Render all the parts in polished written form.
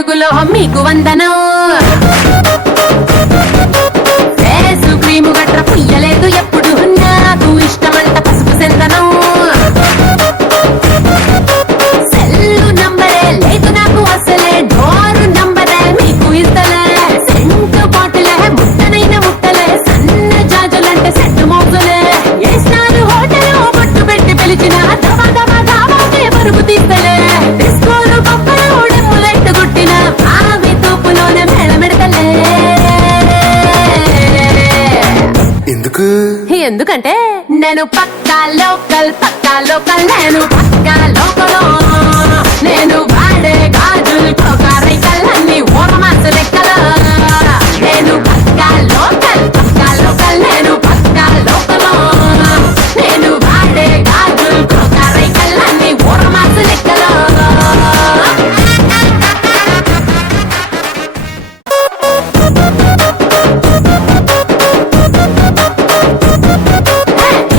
తెలుగులో మీకు వందనం. ఫేసు క్రీము గట్ర పుయ్యలేదు ఎప్పుడు, నాకు ఇష్టమంట పసుపు సెందనం. సెల్లు నంబరే లేదు నాకు అసలే, డోరు నంబరే మీకు ఇస్తలే. సెంటు బాటిలే ముట్టనైన ముట్టలే, సన్న జాజులంటే సెట్టు మోగులే. ఏసారు హోటల్ బొట్టు పెట్టి పిలిచిన దమా దమా దావాకే పరుగు తీస్తలే. డిస్కోలు బొక్కలు డెమ్ములెట్టు గుట్టిన ఆవి తూపులోనే మేళమెడతలే. ఎందుకంటే నేను పక్కా లోకల్ నేను పక్కా లోకలో. నేను వాడే గాజులు కోకారైకల్లన్నీ ఓరమాస లెక్కల. నేను పక్కా లోకల్ నేను పక్కా లోకలో. నేను వాడే గాజులు కోకారైకల్లన్నీ ఓరమాస లెక్కల.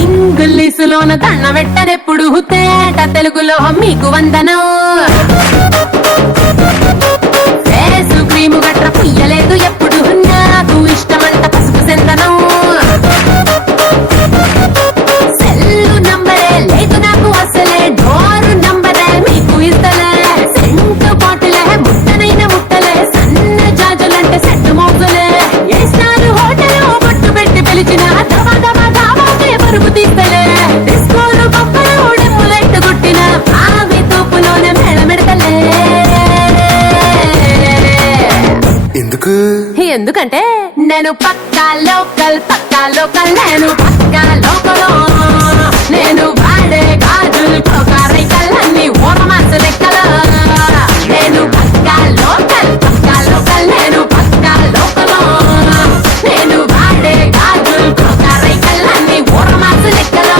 ఇంగ్లీషులోన దండ పెట్టనెప్పుడు, తేట తెలుగులో మీకు వందనం. ఫేసు క్రీము గట్ర పుయ్యలేదు ఎప్పుడు, నాకు ఇష్టమంట పసుపు సెందనం. సెల్లు నంబరే లేదు నాకు అసలే, డోరు నంబరే మీకు ఇస్తలే. సెంటు బాటిలే ముట్టనైన ముట్టలే, సన్న జాజులంటే సెట్టు మోగులే. ఏసారు హోటల్ బొట్టు పెట్టి పిలిచిన దమా దమా దావాకే పరుగు తీస్తలే. డిస్కోలు బొక్కలు డెమ్ములెట్టు గుట్టిన ఆవి తూపులోనే మేళమెడతలే. ఎందుకంటే నేను పక్కా లోకల్ నేను పక్కా లోకలో. నేను వాడే గాజులు కోకారైకల్లన్నీ ఓరమాస లెక్కల. నేను పక్కా లోకల్ నేను పక్కా లోకలో. నేను వాడే గాజులు కోకారైకల్లన్నీ ఓరమాస లెక్కల.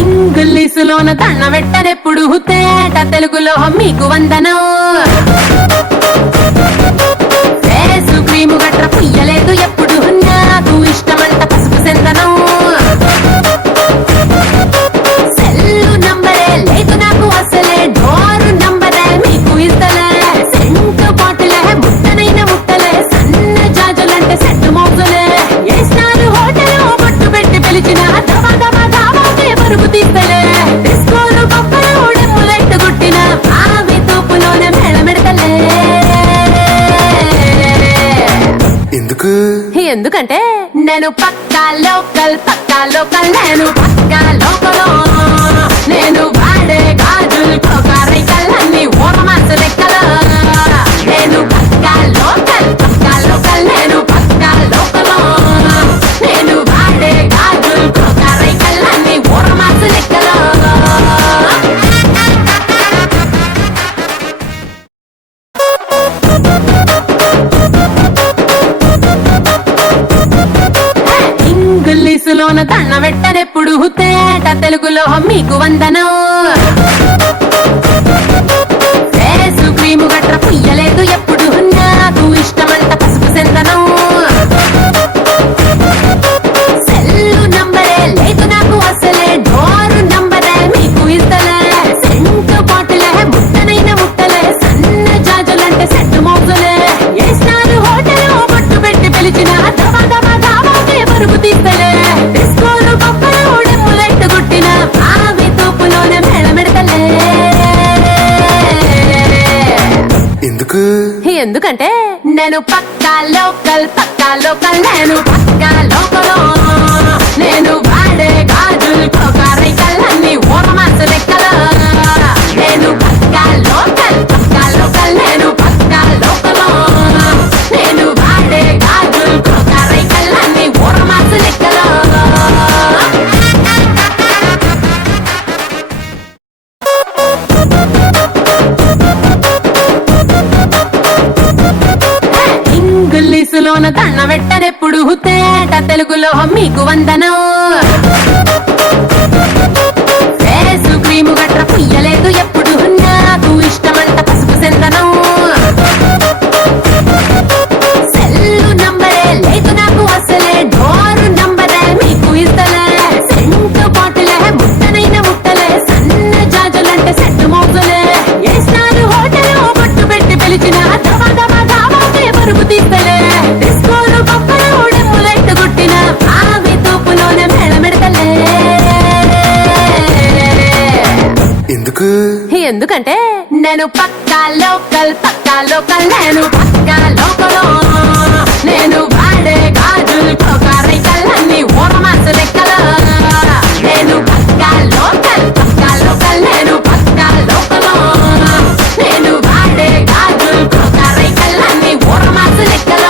ఇంగ్లీషులోన దండ పెట్టనెప్పుడు, తేట తెలుగులో మీకు వందనం. ఫేసు క్రీము గట్ర పుయ్యలేదు ఎప్పుడు, నాకు ఇష్టమంట పసుపు సెందనం. సెల్లు నంబరే లేదు నాకు అసలే, డోరు నంబరే మీకు ఇస్తలే. సెంటు బాటిలే ముట్టనైన ముట్టలే, సన్న జాజులంటే సెట్టు మోగులే. ఏసారు హోటల్ బొట్టు పెట్టి పిలిచిన దమా దమా దావాకే పరుగు తీస్తలే. డిస్కోలు బొక్కలు డెమ్ములెట్టు గుట్టిన ఆవి తూపులోనే మేళమెడతలే. ఎందుకంటే నేను పక్కా లోకల్ నేను పక్కా లోకలో. నేను వాడే గాజులు కోకారైకల్లన్నీ ఓరమాస లెక్కల. నేను పక్కా లోకల్ నేను పక్కా లోకలో. నేను వాడే గాజులు కోకారైకల్లన్నీ ఓరమాస లెక్కల. ఇంగ్లీషులోన దండ పెట్టనెప్పుడు, తేట తెలుగులో మీకు వందనం. ఫేసు క్రీము గట్ర పుయ్యలేదు ఎప్పుడు, నాకు ఇష్టమంట పసుపు సెందనం. సెల్లు నంబరే లేదు నాకు అసలే, డోరు నంబరే మీకు ఇస్తలే. సెంటు బాటిలే ముట్టనైన ముట్టలే, సన్న జాజులంటే సెట్టు మోగులే. ఏసారు హోటల్ బొట్టు పెట్టి పిలిచిన దమా దమా దావాకే పరుగు తీస్తలే. డిస్కోలు బొక్కలు డెమ్ములెట్టు గుట్టిన ఆవి తూపులోనే మేళమెడతలే. ఎందుకంటే నేను పక్కా లోకల్ నేను పక్కా లోకలో. నేను వాడే గాజులు కోకారైకల్లన్నీ ఓరమాస లెక్కల. నేను పక్కా లోకల్ నేను పక్కా లోకలో. నేను వాడే గాజులు కోకారైకల్లన్నీ ఓరమాస లెక్కల. ఇంగ్లీషులోన దండ పెట్టనెప్పుడు, తేట తెలుగులో మీకు వందనం. ఫేసు క్రీము గట్ర పుయ్యలేదు ఎప్పుడు, నాకు ఇష్టమంట పసుపు సెందనం. సెల్లు నంబరే లేదు నాకు అసలే, డోరు నంబరే ఎందుకు? ఎందుకంటే నేను పక్కా లోకల్ నేను పక్కా లోకల్ నేను వాడే గాజులు కోకారైకల్లన్నీ ఓరమాస లెక్కల నేను పక్కా లోకల్ నేను పక్కా లోకల్ నేను వాడే గాజులు కోకారైకల్లన్నీ ఓరమాస లెక్కల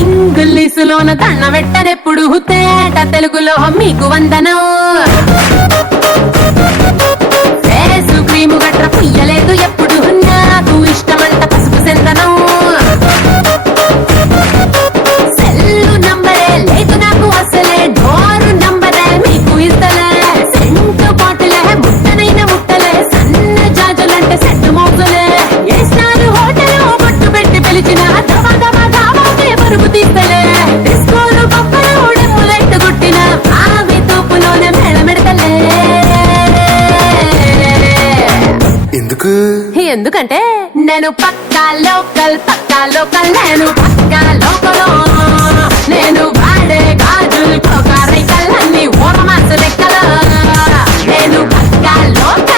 ఇంగ్లీసులోన దండ పెట్టనెప్పుడు తేట తెలుగులో మీకు వందనం ఫేసు క్రీము గట్ర పుయ్యలేదు ఎప్పుడు నాకు ఇష్టమంట పసుపు సెందనం సెల్లు నంబరే లేదు నాకు అసలే డోరు నంబరే మీకు ఇస్తలే సెంటు బాటిలే ముట్టనైన ముట్టలే సన్న జాజులంటే సెట్టు మోగులే ఏ స్టార్ హోటల్ బొట్టు పెట్టి పిలిచిన దవా దవా దావాకే పరుగు తీస్తలే డిస్కోలు బొక్కలు డెమ్ములెట్టు గుట్టిన ఆవి తూపులోనే మేళమెడతలే ఎందుకు? ఎందుకంటే నేను పక్కా లోకల్ నేను పక్కా లోకల్ నేను వాడే గాజులు కోకారైకల్లన్నీ ఓరమాస లెక్కల నేను పక్కా లోకల్